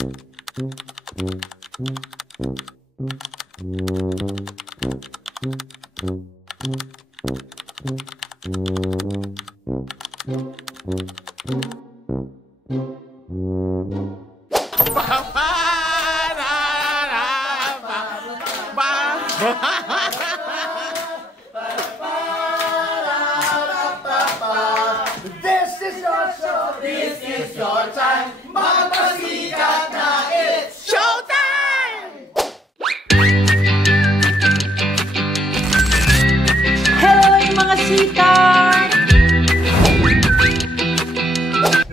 This is your show, this is your time. Magpasikat na, it's showtime! Hello mga sweetheart!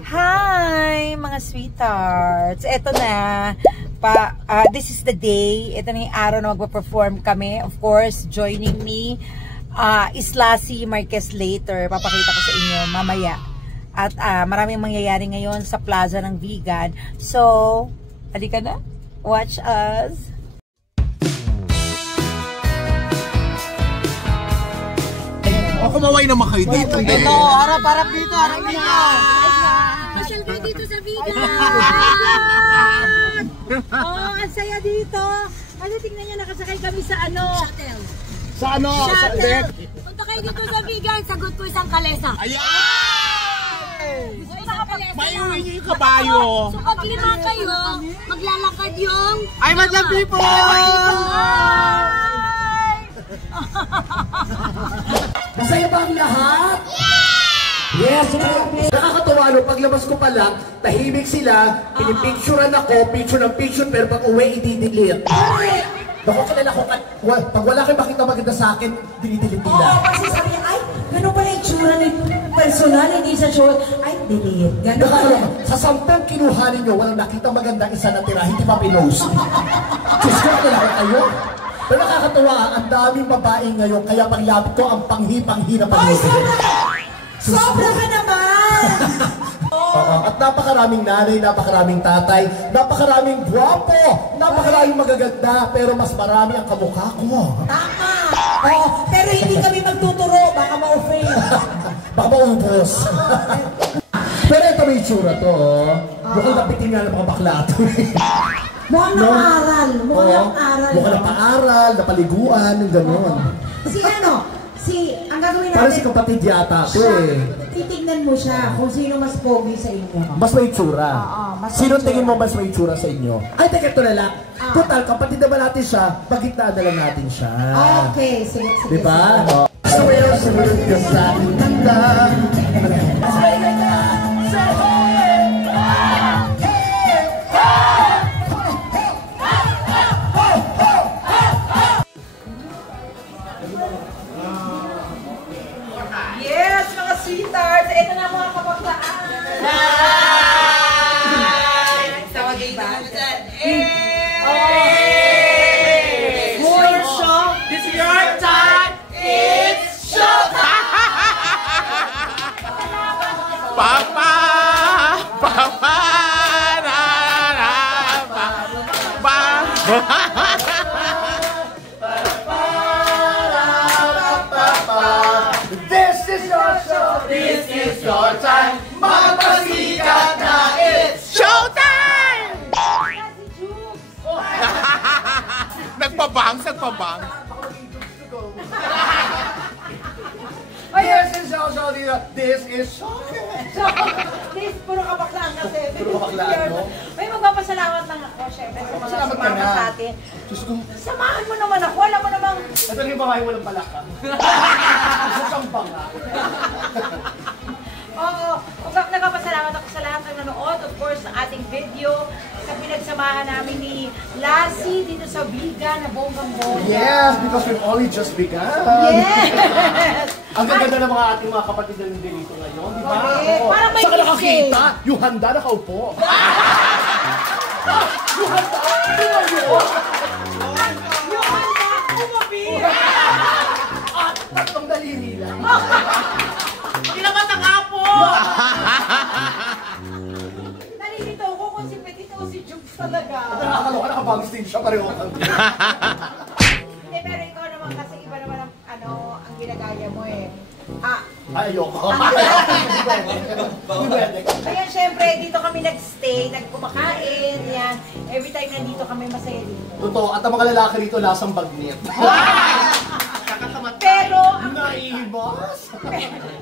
Hi mga sweethearts! Eto na, this is the day. Ito na yung araw na magpa-perform kami. Of course, joining me is Lassie Marquez later. Papakita ko sa inyo mamaya. At maraming mangyayari ngayon sa plaza ng vegan. So, halika na. Watch us. O kumaway naman kayo dito. Ito, harap-harap dito. Harap dito. Special kayo dito sa vegan. Oh, ang saya dito. Ano, tingnan nyo, nakasakay kami sa ano. Shuttle. Sa ano? Shuttle. Punta kayo dito sa vegan, sagot ko isang kalesa. Ayan! May uwi niyo yung kabayo. So pag lima kayo, maglalakad yung... Ay, madlang people! Masaya ba ang lahat? Yes! Nakakatawa no, paglabas ko pa lang, tahimik sila, pinipicturean ako, picture ng picture, pero pag uwi, i-delete. Naku, kanila ko, pag wala kayo makita maganda sa akin, dinidelete nila. Oo, kasi sabi niya, ay, gano'n pala yung tsura ni personal, hindi sa short. Ay, delete. Gano'n pala. Sa 10 kinuhanin nyo, walang nakita maganda, isa na tira, hindi pa pinost. Diyos ko, kanila kayo. Pero nakakatawa, ang daming babae ngayon, kaya paglapit ko, ang panghi-panghi na panghi. Ay, sobra ka naman! At napakaraming nanay, napakaraming tatay, napakaraming guwapo, napakaraming magaganda, pero mas marami ang kamukha ko. Tama! Oo, pero hindi kami magtuturo, baka ma-offend. Baka maubos. Pero ito may itsura to, mukhang napitin nga ng mga bakla to. Mukhang napaaral, mukhang aral. Mukhang napaaral, napaliguan, yung gano'n. Si ano? Ang gagawin natin... Parang si kapatid yata to eh. Titignan mo siya kung sino mas pogi sa inyo. Mas may itsura. Mas Sino may tingin itsura. mo mas may itsura sa inyo? Ay, teka, ito na lang. Total, kapatid naman natin siya, pagkitnaan na lang natin siya. Okay, sige. Diba? Sumunod ka sa aking tanda. Yes, mga sweethearts! Ito na mga kapaklaan! Hi! Sawa diba? Your show! This is your time! It's showtime! Papa! Papa! Na, na, pa, pa. This is your show, this is your time. Magpasikat na, it's showtime! Nagpabangs, nagpabangs. This is your show, this is showtime. This, puro kabaklaan kasi. Puro kabaklaan, no? May magpapasalamat lang ako, syempre, sa mga Salamat ka sumama na. sa atin. Diyos ko, Samahan mo naman ako, alam mo namang... ito yung babae walang palaka. Gusto siyang banga. Oo, nagpapasalamat ako sa lahat ng nanood. Of course, sa ating video, sa pinagsamahan namin ni Lassie dito sa vegan na bonggang-bongga. Yes, because we've only just begun. Yes! Ang ganda ng mga ating mga kapatid na nandito ngayon, di ba? Correct. Oo. Parang may Saka mistake. nakakita, yung handa nakaupo. Yung handa, tingnan nyo. Yung handa, umabi! At tatlong daliri lang. Kilamat ang apo! Nalilito ko kung si Petit o si Jukes talaga. Nakakaloka, nakabagstage siya pareho kang Hindi, pero ikaw naman kasi iba naman ang ginagaya mo eh. Ay, ayoko. Ayan, syempre, dito kami nagstay, nagkumakain, yan. naman. Every time nandito kami, masaya dito. Totoo, at ang mga lalaki rito lasang bagnit. Pero, Naibas!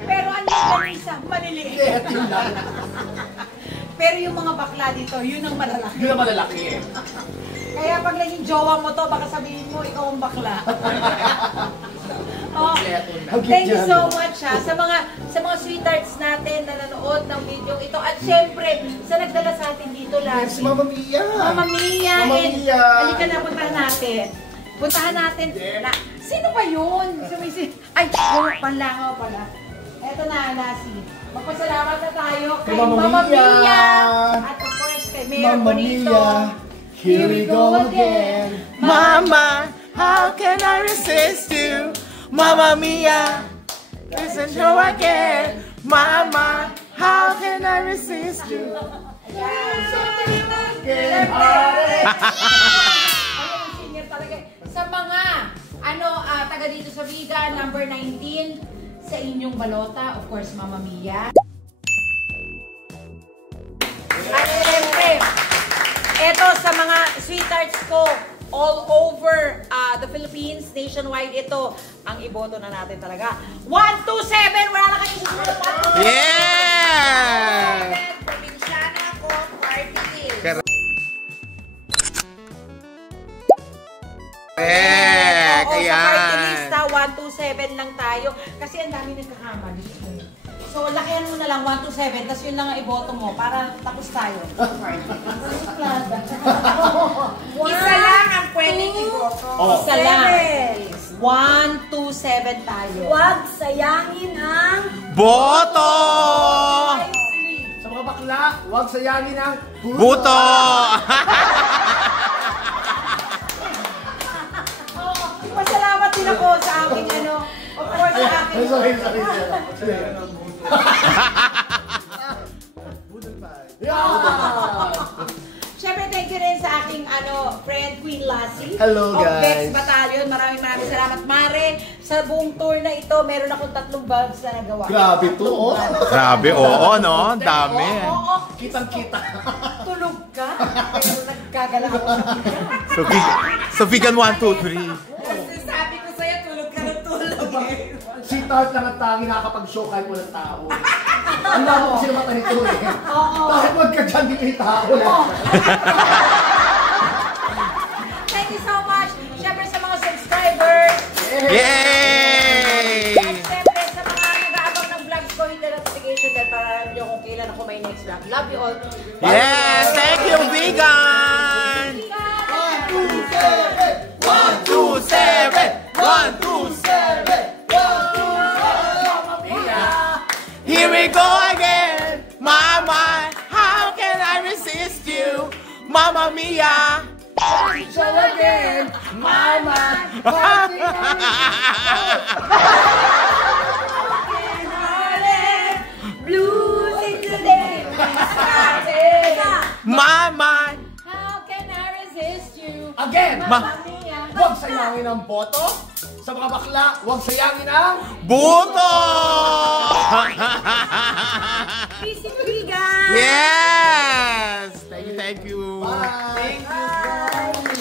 pero ano yung isa, maliliit. Yun lang. Pero yung mga bakla dito, yun ang malalaki. Yun ang malalaki eh. Kaya pag naging jowa mo to, baka sabihin mo, ikaw ang bakla. Oh, thank you so much ha, sa mga sweethearts natin na nanood ng video ito. At syempre, sa nagdala sa atin dito lagi. Yes, Mama Mia! Mama Mia! Mama And, Mia! halika na, puntahan natin. Puntahan natin. Sino ba yun? Ay, panlangaw pala. Eto na, Lassie. Magpasalamat na tayo kay Mama Mia. At of course, kay Mayor Bonito. Here we go again. Mama, how can I resist you? Mama Mia, listen to again. Mama, how can I resist you? Sa mga taga dito sa Viga, number 19, sa inyong balota, of course, Mama Mia. At syempre, eto sa mga sweethearts ko, all over the Philippines, nationwide, ito ang iboto na natin talaga. 127! Wala na kayong susunod. 127! Yeah! Probinsyana ko, party list. Correct! Oo, sa party Ayan! list, 127 lang tayo. Kasi ang dami nagkakamali. So, lakihan mo na lang, 127, tapos yun lang ang iboto mo para tapos tayo. Isa lang ang pwedeng iboto. Isa lang. 127 tayo. Huwag sayangin ang Boto! Sa mga bakla, huwag sayangin ang Buto! Pasalamat din ako sa aking of course, sa aking... Sorry. Siyempre, thank you rin sa aking friend Queen Lassie. Hello, of Vex guys. Battalion. Maraming salamat, Mare. Sa buong tour na ito, meron akong 3 bags na nagawa. Grabe to, oh. Grabe, oo, no? Ang dami. Oo. Kitang-kita. Tulog ka, pero nagkagala ako sa So, vegan 1, 2, 3. Kasi sabi ko sa'yo, tulog ka ng tulog eh. Si Tart lang ang tangi nakakapag-show kahit walang tao. Ang labo kasi naman nito eh. Kahit wag ka dyan, di may tao lang. Thank you so much. Siyempre sa mga subscribers. Yay! At siyempre sa mga nag-aabang ng vlogs ko, hit the notification bell para alam nyo kung kailan ako may next vlog. Love you all. Yes! Thank you, vegan! 1, 2, 7! 1, 2, 7! Here we go again! Mama, how can I resist you? Mama Mia! Again, Mama. Blues into the Mama! How can I resist you? Again, Mamma Mia. huwag sayangin ang boto. Sa mga bakla, huwag sayangin ang Buto! Visit Vegan! Yes! Thank you, thank you. Bye. Thank you, guys.